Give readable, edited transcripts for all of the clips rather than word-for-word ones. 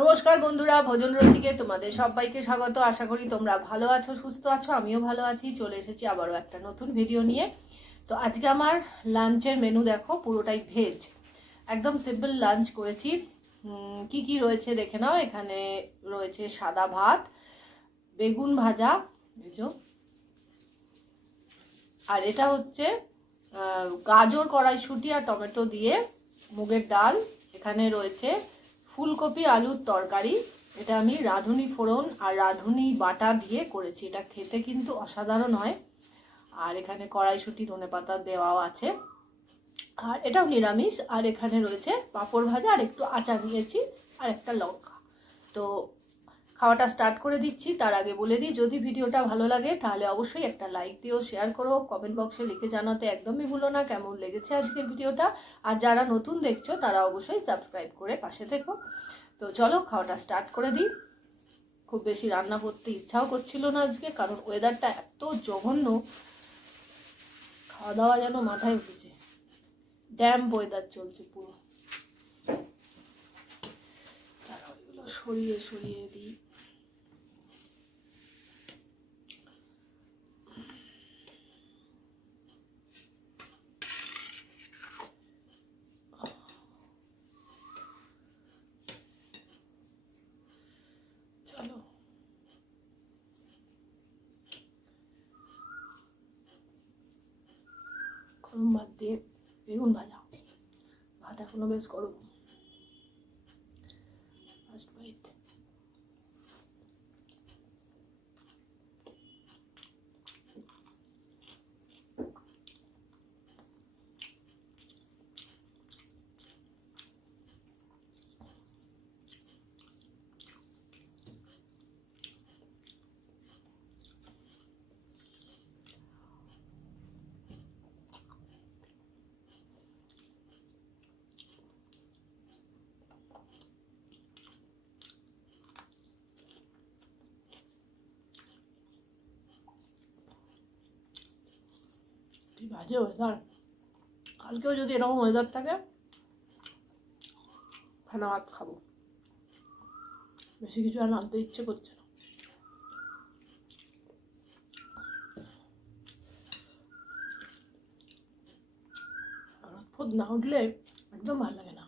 নমস্কার বন্ধুরা, ভোজন রসিকে তোমাদের সবাইকে স্বাগত। আশা করি তোমরা ভালো আছো, সুস্থ আছো। আমিও ভালো আছি। চলে এসেছি আবারও একটা নতুন ভিডিও নিয়ে। তো আজকে আমার লাঞ্চের মেনু দেখো, পুরোটাই ভেজ, একদম সিম্পল লাঞ্চ করেছি। কি কি রয়েছে দেখে নাও। এখানে রয়েছে সাদা ভাত, বেগুন ভাজা, আর এটা হচ্ছে গাজর, কড়াইশুঁটি আর টমেটো দিয়ে মুগের ডাল। এখানে রয়েছে ফুলকপি আলুর তরকারি। এটা আমি রাঁধুনি ফোড়ন আর রাঁধুনি বাটা দিয়ে করেছি। এটা খেতে কিন্তু অসাধারণ হয়। আর এখানে কড়াইশুঁটি ধনেপাতা দেওয়াও আছে। আর এটাও নিরামিষ। আর এখানে রয়েছে পাঁপড় ভাজা আর একটু আচার নিয়েছি আর একটা লঙ্কা। তো খাওয়াটা স্টার্ট করে দিচ্ছি। তার আগে বলে দিই, যদি ভিডিওটা ভালো লাগে তাহলে অবশ্যই একটা লাইক দিও, শেয়ার করো, কমেন্ট বক্সে লিখে জানাতে একদমই ভুলো না কেমন লেগেছে আজকের ভিডিওটা। আর যারা নতুন দেখছো তারা অবশ্যই সাবস্ক্রাইব করে পাশে থেকো। তো চলো খাওয়াটা স্টার্ট করে দিই। খুব বেশি রান্না করতে ইচ্ছাও করছিল না আজকে, কারণ ওয়েদারটা এত জঘন্য, খাওয়া দাওয়া যেন মাথায় উঠেছে। ড্যাম্প ওয়েদার চলছে পুরো। এগুলো সরিয়ে সরিয়ে দিই। চলো গরম ভাত দিয়ে বেগুন ভাজা। ভাত এখনো বেশ গরম। First bite. বাজে ওয়েদার। কালকেও যদি এরকম ওয়েদার থাকে খানা ভাত খাবো। বেশি কিছু আর আনতে ইচ্ছে করছে না। রোদ না উঠলে একদম ভালো লাগে না।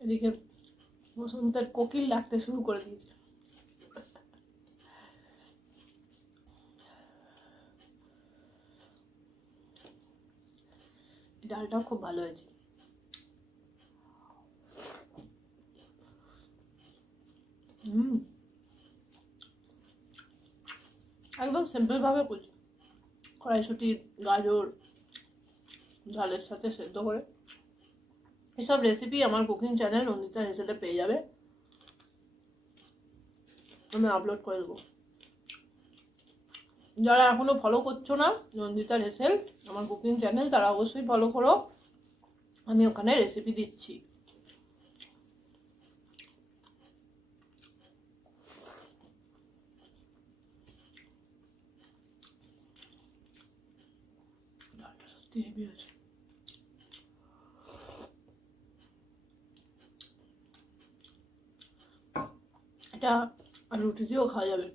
এদিকে বসন্তের কোকিল ডাকতে শুরু করে দিয়েছে। ডালটাও খুব ভালো হয়েছে। একদম সিম্পল ভাবে করছি। কড়াইশুঁটি, গাজর ডালের সাথে সেদ্ধ করে। এসব রেসিপি আমার কুকিং চ্যানেল নন্দিতা হেসেলে পেয়ে যাবে। আমি আপলোড করে দেবো। যারা এখনো ফলো করছো না নন্দিতা হেসেল আমার কুকিং চ্যানেল, তারা অবশ্যই ফলো করো। আমি ওখানে রেসিপি দিচ্ছি। সত্যি হেভি হয়েছে। এটা আর রুটি দিয়েও খাওয়া যাবে।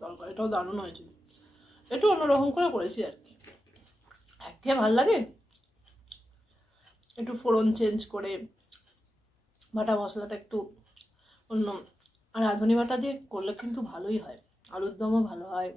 তরকারিটাও দারুণ হয়েছে। একটু অন্যরকম করে করেছি আর কি। একঘেয়ে ভাল লাগে, একটু ফোড়ন চেঞ্জ করে বাটা মশলাটা একটু অন্য। আর রাঁধুনি বাটা দিয়ে করলে কিন্তু ভালোই হয়। আলুর দমও ভালো হয়।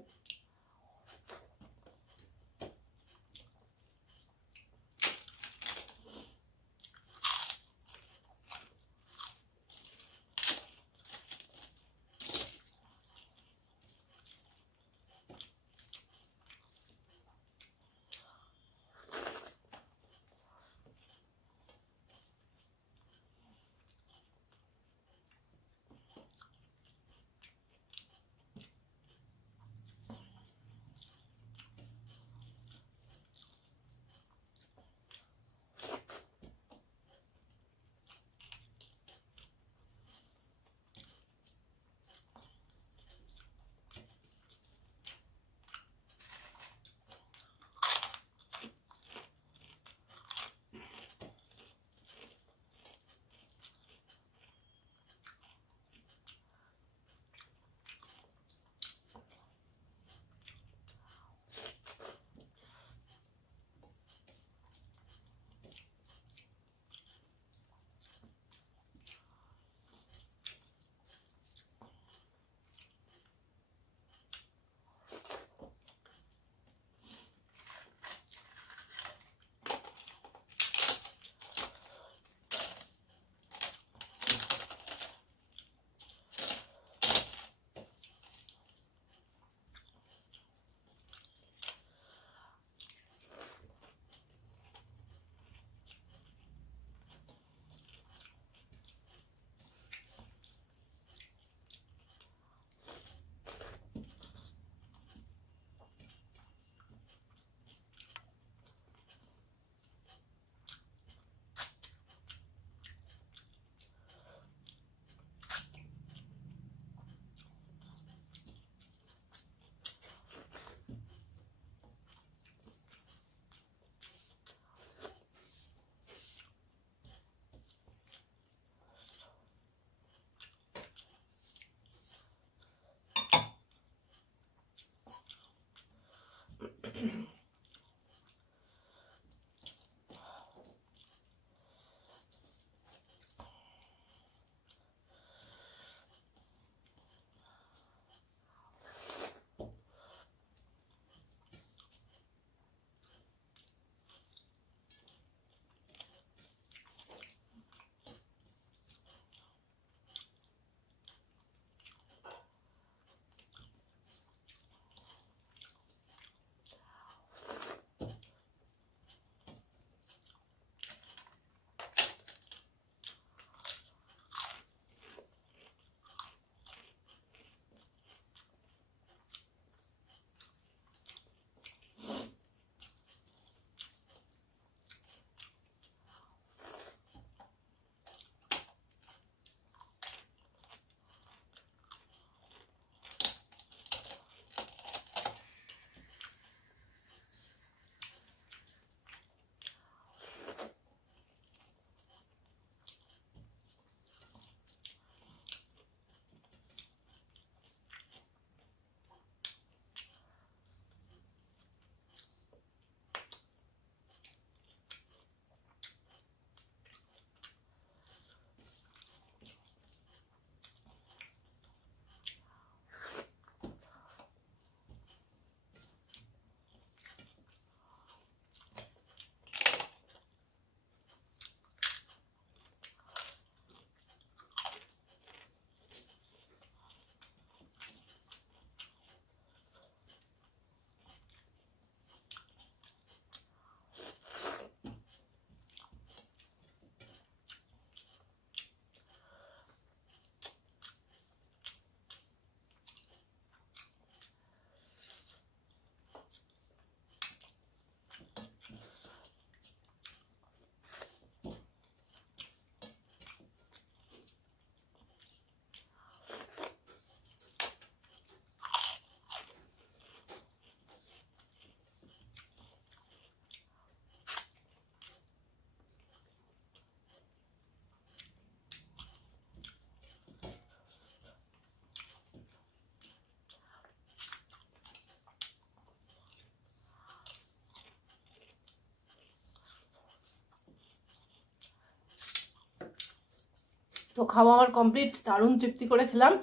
তো খাওয়া আমার কমপ্লিট, দারুণ তৃপ্তি করে খেলাম।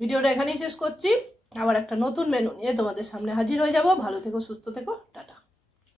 ভিডিওটা এখানেই শেষ করছি, আবার একটা নতুন মেনু নিয়ে তোমাদের সামনে হাজির হয়ে যাব। ভালো থেকো, সুস্থ থেকো।